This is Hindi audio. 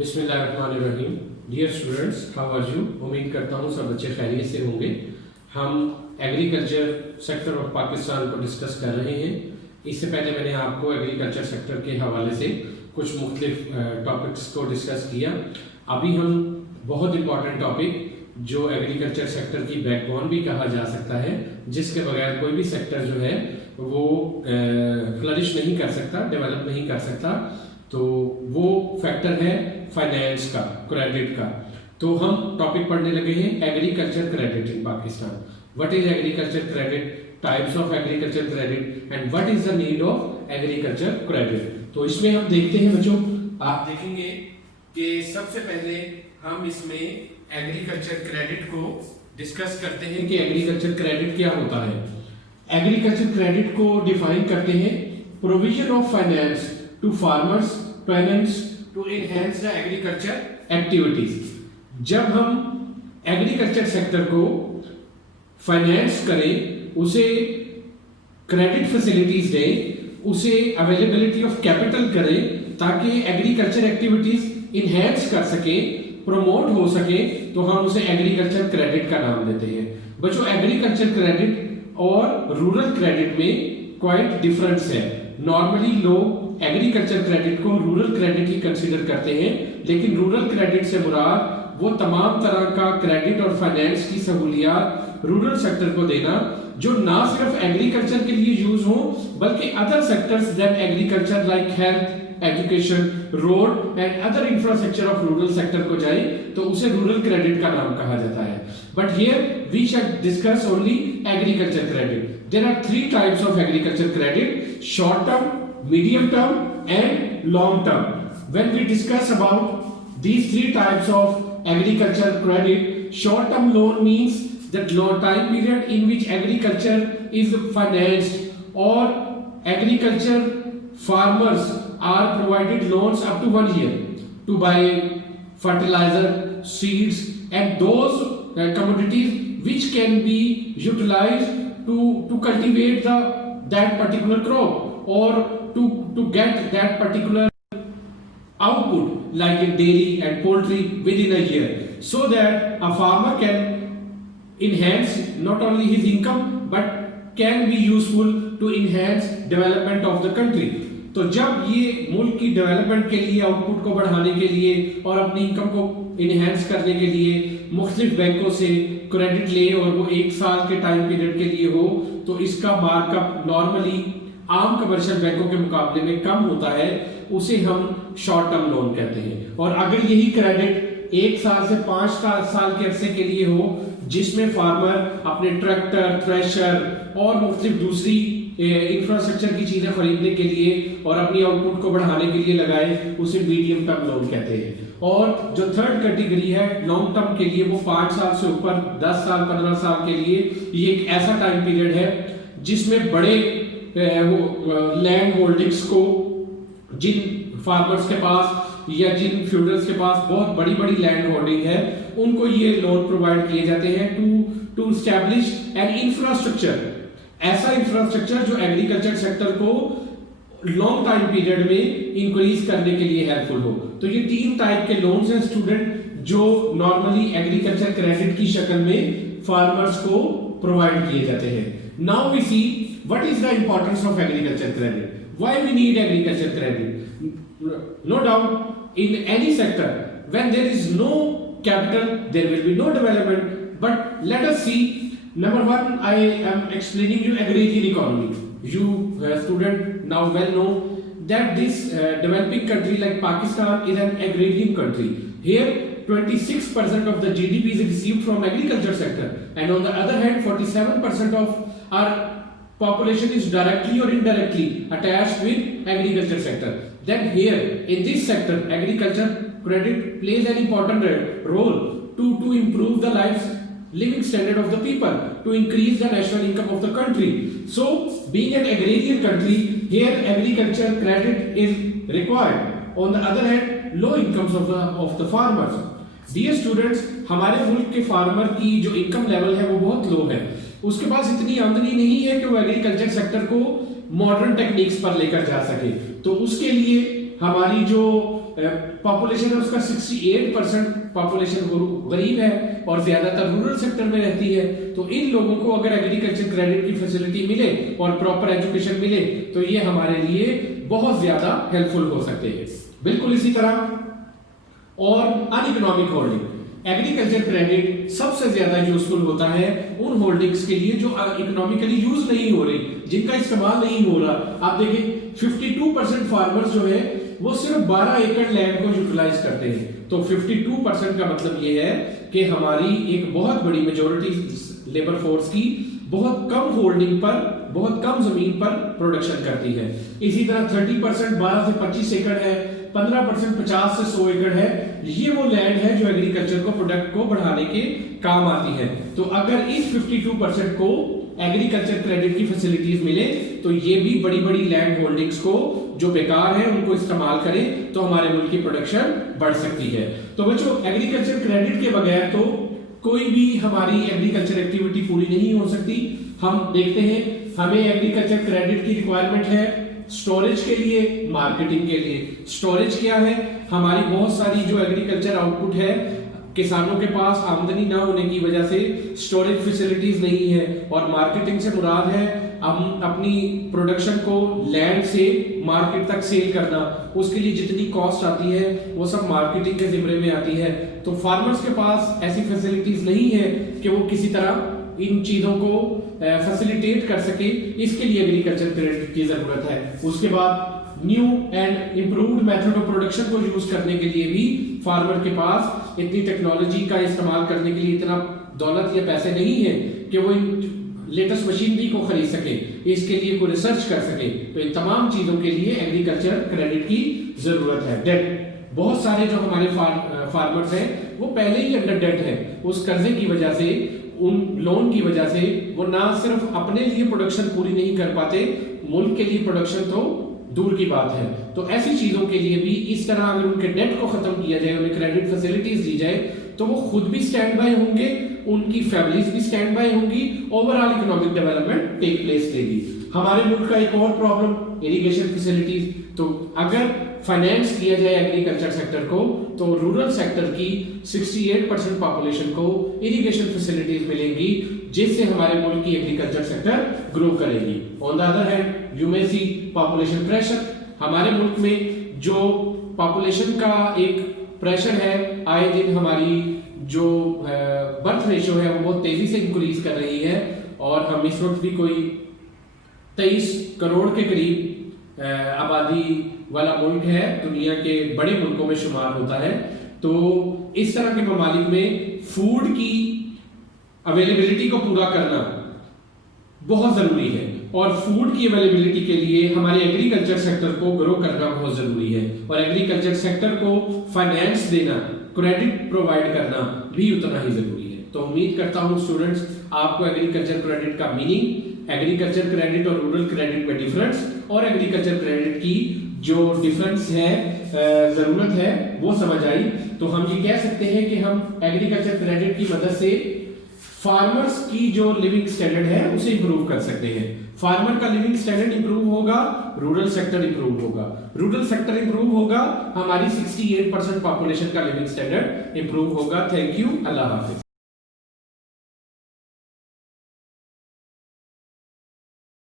बिस्मिल्लाहिर्रहमानिर्रहीम। Dear students, how are you? उम्मीद करता हूँ सब बच्चे खैरियत से होंगे। हम एग्रीकल्चर सेक्टर ऑफ पाकिस्तान को डिस्कस कर रहे हैं। इससे पहले मैंने आपको एग्रीकल्चर सेक्टर के हवाले से कुछ मुख्तलिफ टॉपिक्स को डिस्कस किया। अभी हम बहुत इंपॉर्टेंट टॉपिक जो एग्रीकल्चर सेक्टर की बैकबोन भी कहा जा सकता है, जिसके बगैर कोई भी सेक्टर जो है वो फ्लरिश नहीं कर सकता, डेवलप नहीं कर सकता, तो वो फैक्टर है फाइनेंस का, क्रेडिट का। तो हम टॉपिक पढ़ने लगे हैं agriculture credit in Pakistan. What is agriculture credit, types of agriculture credit and what is the need of agriculture credit. तो इसमें हम देखते हैं बच्चों, आप देखेंगे कि सबसे पहले हम इसमें एग्रीकल्चर क्रेडिट को डिस्कस करते हैं कि एग्रीकल्चर क्रेडिट क्या होता है। एग्रीकल्चर क्रेडिट को डिफाइन करते हैं provision of finance to farmers parents to enhance the agriculture activities. जब हम एग्रीकल्चर सेक्टर को फाइनेंस करें, उसे क्रेडिट फैसिलिटीज दें, उसे अवेलेबिलिटी ऑफ कैपिटल करें ताकि एग्रीकल्चर एक्टिविटीज इनहैंस कर सके, प्रमोट हो सके, तो हम उसे एग्रीकल्चर क्रेडिट का नाम देते हैं। बच्चों, एग्रीकल्चर क्रेडिट और रूरल क्रेडिट में क्वाइट डिफरेंस है। नॉर्मली लोग एग्रीकल्चर क्रेडिट को रूरल क्रेडिट ही कंसीडर करते हैं, लेकिन रूरल क्रेडिट से मुराद वो तमाम तरह का क्रेडिट और फाइनेंस की सहूलियात रूरल सेक्टर को देना जो ना सिर्फ एग्रीकल्चर के लिए यूज हो बल्कि other sectors than agriculture like health, education, road and other infrastructure of rural sector को जाए, तो उसे रूरल क्रेडिट का नाम कहा जाता है। But here we shall discuss only agriculture credit. There are three types of agriculture credit: short term, medium term and long term. When we discuss about these three types of agriculture credit, short term loan means that long time period in which agriculture is financed or agriculture farmers are provided loans up to 1 year to buy fertilizer, seeds and those commodities which can be utilized to cultivate that particular crop or to get that particular output like in dairy and poultry within a year, so that a farmer can enhance not only his income but can be useful to enhance development of the country. तो जब ये मुल्क की डेवलपमेंट के लिए, आउटपुट को बढ़ाने के लिए और अपनी इनकम को इनहेंस करने के लिए मुख्तलिफ बैंकों से क्रेडिट ले और वो 1 साल के टाइम पीरियड के लिए हो, तो इसका मार्कअप नॉर्मली आम कमर्शियल बैंकों के मुकाबले में कम होता है, उसे हम शॉर्ट टर्म लोन कहते हैं। और अगर यही क्रेडिट 1 साल से 5 साल के अरसे के लिए हो, जिसमें फार्मर अपने ट्रैक्टर, थ्रेशर और मुख्तलिफ दूसरी इंफ्रास्ट्रक्चर की चीजें खरीदने के लिए और अपनी आउटपुट को बढ़ाने के लिए लगाए, उसे मीडियम टर्म लोन कहते हैं। और जो थर्ड कैटेगरी है लॉन्ग टर्म के लिए, वो 5 साल से ऊपर 10 साल 15 साल के लिए, ये एक ऐसा टाइम पीरियड है जिसमें बड़े लैंड होल्डिंग्स को, जिन फार्मर्स के पास या जिन फ्यूडर्स के पास बहुत बड़ी बड़ी लैंड होल्डिंग है, उनको ये लोन प्रोवाइड किए जाते हैं टू एस्टैब्लिश एन इंफ्रास्ट्रक्चर, ऐसा इंफ्रास्ट्रक्चर जो एग्रीकल्चर सेक्टर को लॉन्ग टाइम पीरियड में इंक्रीज करने के लिए हेल्पफुल हो। तो ये 3 टाइप के लोन्स हैं स्टूडेंट, जो नॉर्मली एग्रीकल्चर क्रेडिट की शक्ल में फार्मर्स को प्रोवाइड किए जाते हैं। Now we see what is the importance of agriculture credit, why we need agriculture credit. No doubt in any sector when there is no capital there will be no development, but let us see. Number 1, I am explaining you agrarian economy. You student now well know that this developing country like Pakistan is an agrarian country. Here 26% of the GDP is received from agriculture sector, and on the other hand 47% of our population is directly or indirectly attached with agriculture sector. Then here in this sector agriculture credit plays an important role to improve the living standard of the people, to increase the national income of the country. So being an agrarian country, here agriculture credit is required. On the other hand, low incomes of the farmers. Dear students, हमारे मुल्क के फार्मर की जो इनकम लेवल है वो बहुत लो है, उसके पास इतनी आमदनी नहीं है कि वो एग्रीकल्चर सेक्टर को मॉडर्न टेक्निक्स पर लेकर जा सके। तो उसके लिए हमारी जो पॉपुलेशन है उसका 68% पॉपुलेशन गरीब है और ज्यादातर रूरल सेक्टर में रहती है। तो इन लोगों को अगर एग्रीकल्चर क्रेडिट की फैसिलिटी मिले और प्रॉपर एजुकेशन मिले तो ये हमारे लिए बहुत ज्यादा हेल्पफुल हो सकते हैं। बिल्कुल इसी तरह और अनइकोनॉमिक होल्डिंग, एग्रीकल्चर क्रेडिट सबसे ज्यादा यूजफुल होता है उन होल्डिंग्स के लिए जो इकोनॉमिकली यूज नहीं हो रही, जिनका इस्तेमाल नहीं हो रहा। आप देखिए 52% फार्मर्स जो है वो सिर्फ 12 एकड़ लैंड को यूटिलाइज करते हैं। तो 52% का मतलब ये है कि हमारी एक बहुत बड़ी मेजॉरिटी लेबर फोर्स की बहुत कम होल्डिंग पर, बहुत कम जमीन पर प्रोडक्शन करती है। इसी तरह 30% 12 से 25 एकड़ है, 15% 50 से 100 एकड़ है। ये वो लैंड है जो एग्रीकल्चर को प्रोडक्ट को बढ़ाने के काम आती है। तो अगर इस 52% को एग्रीकल्चर क्रेडिट की फैसिलिटीज मिले तो ये भी बड़ी बड़ी लैंड होल्डिंग्स को जो बेकार है उनको इस्तेमाल करें तो हमारे मुल्क की प्रोडक्शन बढ़ सकती है। तो बच्चों, एग्रीकल्चर क्रेडिट के बगैर तो कोई भी हमारी एग्रीकल्चर एक्टिविटी पूरी नहीं हो सकती। हम देखते हैं हमें एग्रीकल्चर क्रेडिट की रिक्वायरमेंट है स्टोरेज के लिए, मार्केटिंग के लिए। स्टोरेज क्या है? हमारी बहुत सारी जो एग्रीकल्चर आउटपुट है, किसानों के पास आमदनी ना होने की वजह से स्टोरेज फैसिलिटीज नहीं है, और मार्केटिंग से मुराद है हम अपनी प्रोडक्शन को लैंड से मार्केट तक सेल करना। उसके लिए जितनी कॉस्ट आती है वो सब मार्केटिंग के जिम्मे में आती है। तो फार्मर्स के पास ऐसी फैसिलिटीज नहीं है कि वो किसी तरह इन चीजों को फैसिलिटेट कर सके। इसके लिए एग्रीकल्चर क्रेडिट की जरूरत है। उसके बाद new and improved method of production को यूज करने के लिए भी फार्मर के पास इतनी टेक्नोलॉजी का इस्तेमाल करने के लिए इतना दौलत या पैसे नहीं है कि वो इन लेटेस्ट मशीनरी को खरीद सके, इसके लिए कोई रिसर्च कर सके। तो इन तमाम चीजों के लिए एग्रीकल्चर क्रेडिट की जरूरत है। डेट, बहुत सारे जो हमारे फार्मर्स हैं वो पहले ही अंडर डेट है। उस कर्जे की वजह से, उन लोन की वजह से वो ना सिर्फ अपने लिए प्रोडक्शन पूरी नहीं कर पाते, मुल्क के लिए प्रोडक्शन तो दूर की बात है। तो ऐसी चीजों के लिए भी इस तरह अगर उनके डेट को खत्म किया जाए, उन्हें क्रेडिट फैसिलिटीज दी जाए तो वो खुद भी स्टैंड बाय होंगे, उनकी फैमिलीज भी स्टैंड बाय होंगी, overall economic development take place लेगी। हमारे मुल्क का एक और प्रॉब्लम इरिगेशन फैसिलिटीज। तो अगर फाइनेंस किया जाए एग्रीकल्चर सेक्टर को तो रूरल सेक्टर की 68% पॉपुलेशन को इरिगेशन फैसिलिटीज मिलेंगी, जिससे हमारे मुल्क की एग्रीकल्चर सेक्टर ग्रो करेगी। On the other hand you may see population pressure. हमारे मुल्क में जो पॉपुलेशन का एक प्रेशर है, आए दिन हमारी जो बर्थ रेशियो है वो बहुत तेजी से इंक्रीज कर रही है, और हम इस वक्त भी कोई 23 करोड़ के करीब आबादी वाला मुल्क है, दुनिया के बड़े मुल्कों में शुमार होता है। तो इस तरह के ममालिक में फूड की अवेलेबिलिटी को पूरा करना बहुत जरूरी है, और फूड की अवेलेबिलिटी के लिए हमारे एग्रीकल्चर सेक्टर को ग्रो करना बहुत जरूरी है, और एग्रीकल्चर सेक्टर को फाइनेंस देना, क्रेडिट प्रोवाइड करना भी उतना ही जरूरी है। तो उम्मीद करता हूं स्टूडेंट्स आपको एग्रीकल्चर क्रेडिट का मीनिंग, एग्रीकल्चर क्रेडिट और रूरल क्रेडिट में डिफरेंस, और एग्रीकल्चर क्रेडिट की जो डिफरेंस है, जरूरत है, वो समझ आई। तो हम ये कह सकते हैं कि हम एग्रीकल्चर क्रेडिट की मदद से फार्मर्स की जो लिविंग स्टैंडर्ड है उसे इंप्रूव कर सकते हैं। फार्मर का लिविंग स्टैंडर्ड इंप्रूव होगा, रूरल सेक्टर इंप्रूव होगा। रूरल सेक्टर इंप्रूव होगा, हमारी 68% पॉपुलेशन का लिविंग स्टैंडर्ड इंप्रूव होगा। Thank you, Allah Hafiz.